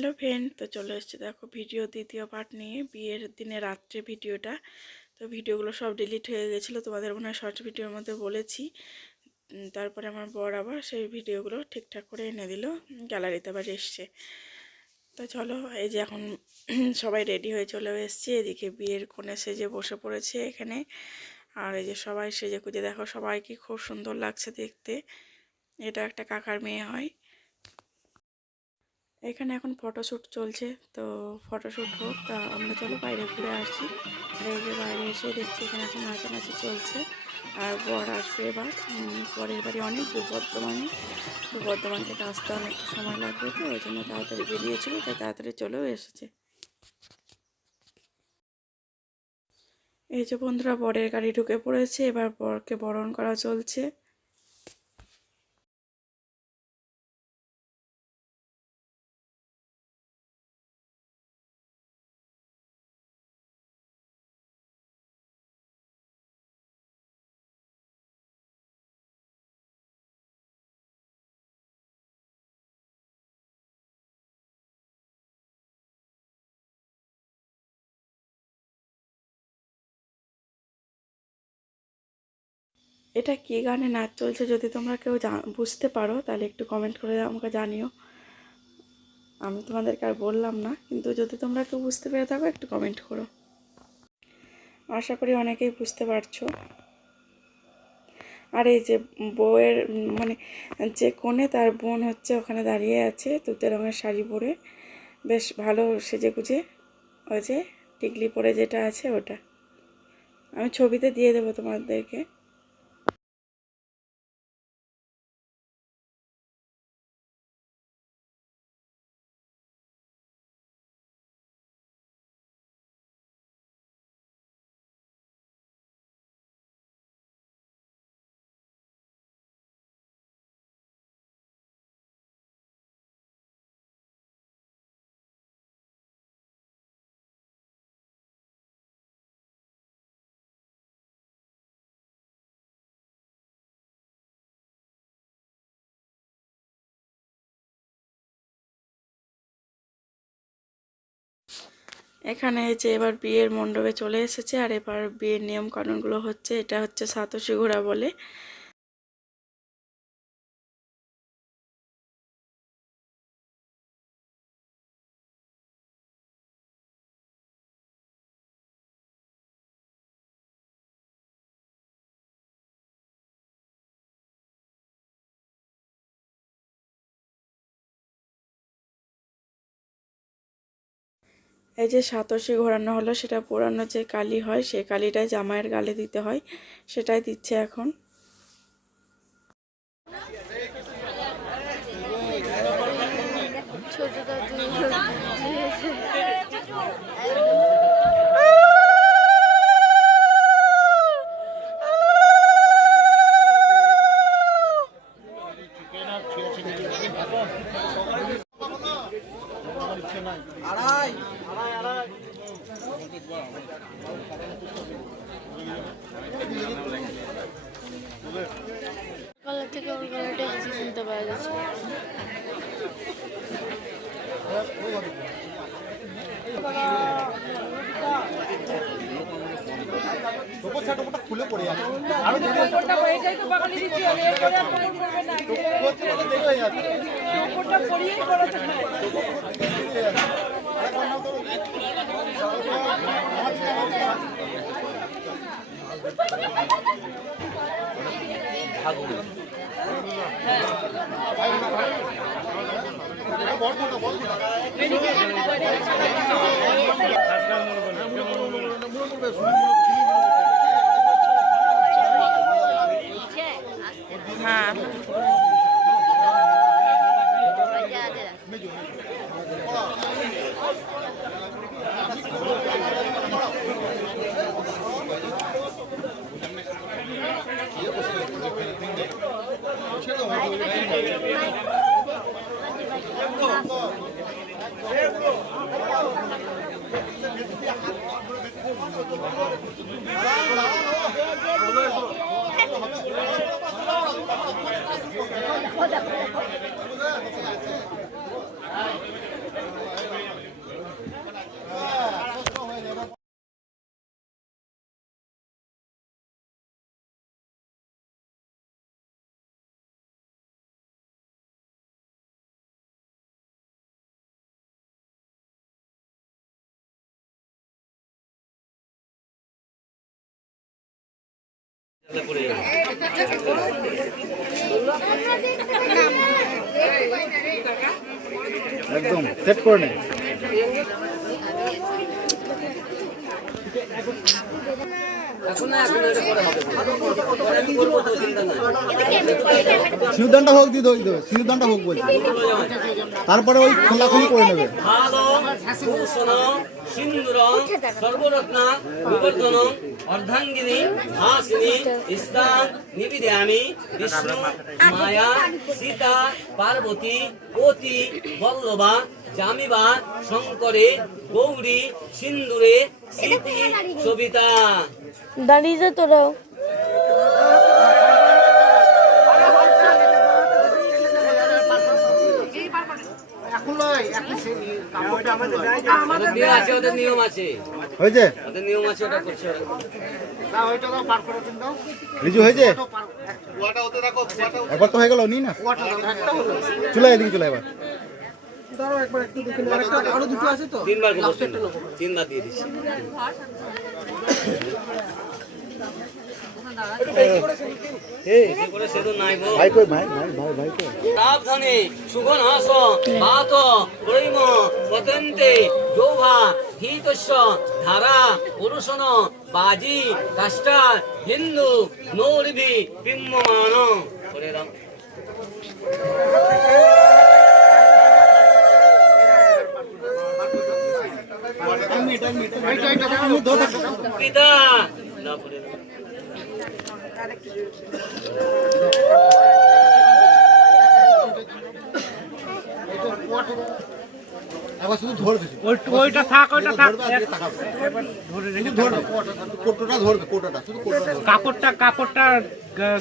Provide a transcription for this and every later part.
Hello friend, তো চলে এসেছে দেখো ভিডিও দ্বিতীয় পার্ট নিয়ে, বিয়ের দিনে রাত্রে ভিডিওটা। তো ভিডিওগুলো সব ডিলিট হয়ে গেছিলো, তোমাদের মনে হয় শর্ট ভিডিওর মধ্যে বলেছি। তারপরে আমার বর আবার সেই ভিডিওগুলো ঠিকঠাক করে এনে দিল, গ্যালারিতে আবার এসছে। তো চলো, এই যে এখন সবাই রেডি হয়ে চলে এসছে। এদিকে বিয়ের কোণে সেজে বসে পড়েছে এখানে। আর এই যে সবাই সেজে খুঁজে দেখো, সবাইকে খুব সুন্দর লাগছে দেখতে। এটা একটা কাকার মেয়ে হয়। এখানে এখন ফটোশ্যুট চলছে, তো ফটোশ্যুট হোক, তা আমরা চলো বাইরে ঘুরে আসি। আর এই যে বাইরে এসে দেখছি এখানে এখন নাচানাচি চলছে। আর বর আসবে এবার, বরের বাড়ি অনেক দূর, বর্ধমানে। তো বর্ধমান থেকে আসতে অনেকটা সময় লাগবে, তো ওই জন্য তাড়াতাড়ি বেরিয়েছিল, তাই তাড়াতাড়ি চলেও এসেছে। এই যে বন্ধুরা, বরের গাড়ি ঢুকে পড়েছে, এবার বরকে বরণ করা চলছে। এটা কী গানে নাচ চলছে, যদি তোমরা কেউ বুঝতে পারো তাহলে একটু কমেন্ট করে আমাকে জানিও। আমি তোমাদেরকে আর বললাম না, কিন্তু যদি তোমরা কেউ বুঝতে পেরে থাকো একটু কমেন্ট করো। আশা করি অনেকেই বুঝতে পারছো। আর এই যে বউয়ের মানে যে কোণে, তার বোন হচ্ছে ওখানে দাঁড়িয়ে আছে তুতে রঙের শাড়ি পরে, বেশ ভালো সেজে গুজে। ওই যে টিকলি পরে যেটা আছে ওটা আমি ছবিতে দিয়ে দেবো তোমাদেরকে। এখানে যে এবার বিয়ের মণ্ডপে চলে এসেছে, আর এবার বিয়ের নিয়ম কানুনগুলো হচ্ছে। এটা হচ্ছে সাতশি ঘোড়া বলে। এই যে সাতশি ঘোরানো হলো, সেটা পুরানো যে কালি হয় সেই কালিটাই জামাইয়ের গালে দিতে হয়, সেটাই দিচ্ছে এখন। গলা থেকে ওর গলাটা বেশি শুনতে পাওয়া যাচ্ছে। খুলে পড়ে যাচ্ছে। হ্যাঁ, একদম সেট করে নে। সিঁদুরদানটা হোক দিয়ে দেবে, সিঁদুরদানটা হোক বলছি, তারপরে ওই খোলাখুলি করে নেবে। ভালো ভূষণ সিন্দুরং সর্বরত্ন বিবর্ধনং অর্ধাঙ্গিনী হাসিনী স্থান নিবেদয়ামি বিষ্ণু মায়া সীতা পার্বতী অতি বল্লভা জামিবা শঙ্করে গৌরী সিন্দুরে স্মৃতি সবিতা। দাঁড়িয়ে যা তোরাও। নিয়ম আছে, ওদের নিয়ম আছে, হয়েছে? ওদের নিয়ম আছে, ওটা করছে ওরা। রিজু হয়েছে? একবার তো হয়ে গেল, নি না চলে এদিকে, চলে এবার। তিনবার করবো, তিনবার দিয়ে দিচ্ছি। ভাই কই, ভাই ভাই ভাই ভাই কই? সাবধানে সুগনাস বাত প্রৈম পতন্তে যোভা হিতস্য ধারা পুরুষন বাজি কাষ্টা হিন্দু নৌর্ভি বিম্বমান। করে দাও। পিতা না করে দাও। একবার শুধু ধরবে, ওইটা থাক, ওইটা থাক। ধরবে কোটোটা, ধরবে কোটোটা, শুধু কোটোটা ধরবে। কাপড়টা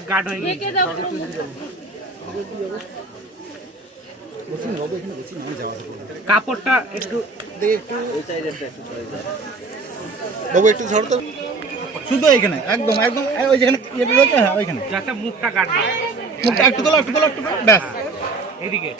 গাঢ় হয়ে গেছে। কাপড়টা একটু বাবু একটু ধরো তো, শুধু এইখানে একদম একদম ওই যেখানে ইয়েটা রয়েছে, হ্যাঁ ওইখানে যাতে মুখটা কাটবে। মুখটা একটু তোলো, একটু তোলো, একটু তোলো, ব্যাস। এদিকে